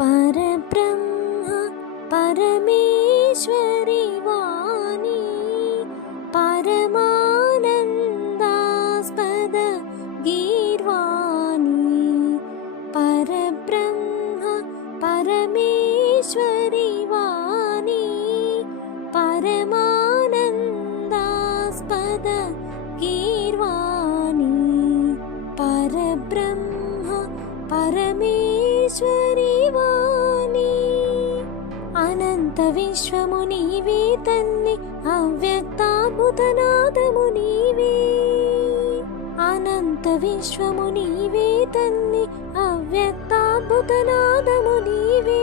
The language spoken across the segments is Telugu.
परब्रह्म परमेश्वरि वाणी परमानन्दास्पद गीर्वाणी परब्रह्म परमेश्वरि वाणी परमानन्दास्पद गीर्वाणी परब्रह्म परमेश्वरि वाणी अनंत विश्वमु नीवे तन्नि अव्यक्ताद्भुतनादमु नीवे अनंत विश्वमु नीवे तन्नि अव्यक्ताद्भुतनादमु नीवे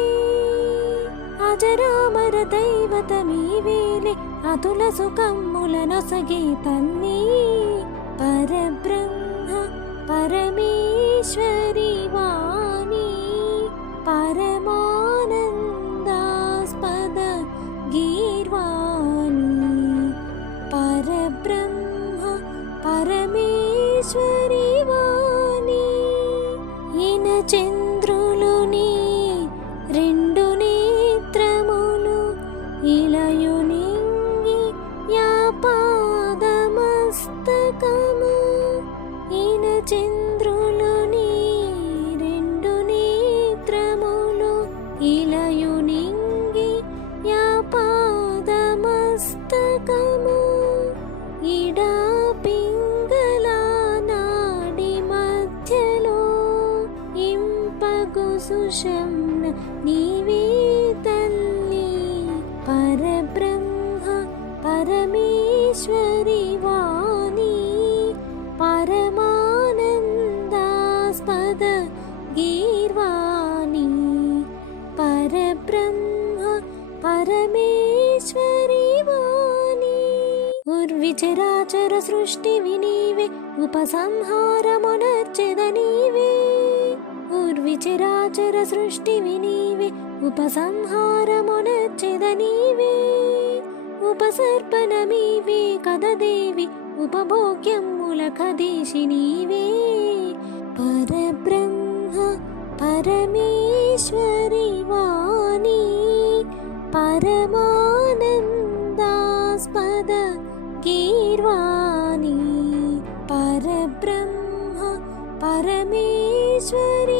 अजरामर दैवतमीवेले अतुल सुखम्मुलनొసగే तन्नि परब्रह्म परमेश्वरि वाणी परमानन्दास्पद गीर्वाणी परब्रह्म परमेश्वरि वाणी ఈన చంద్రులుని రెండు నేత్రములు ఇలయునింగి యాపాదమస్తకము ఈన చంద్రులుని రెండు నేత్రములు ఇలయునింగి యాపాదమస్తకము ఇడా పింగళ నాడి మధ్యలో ఇంపగు సుషమ్న నీవే తల్లి పరబ్రహ్మ పరమేశ్వరి వాణి పరమానందాస్పద గీర్వాణి పరబ్రహ్మ పరమేశ్వరి వాణి ఉర్విచరాచర సృష్టివి నీవే ఉపసంహారమునర్చెద నీవే ఉర్విచరాచర సృష్టివి నీవే ఉపసంహారమునర్చెద నీవే ఉపసర్పణమీవే కదదేవి ఉపభోగ్యములకదేశి నీవే పరబ్రహ్మ పరమేశ్వరి వాణి పరమానందాస్పద గీర్వాణి పరబ్రహ్మ పరమేశ్వరి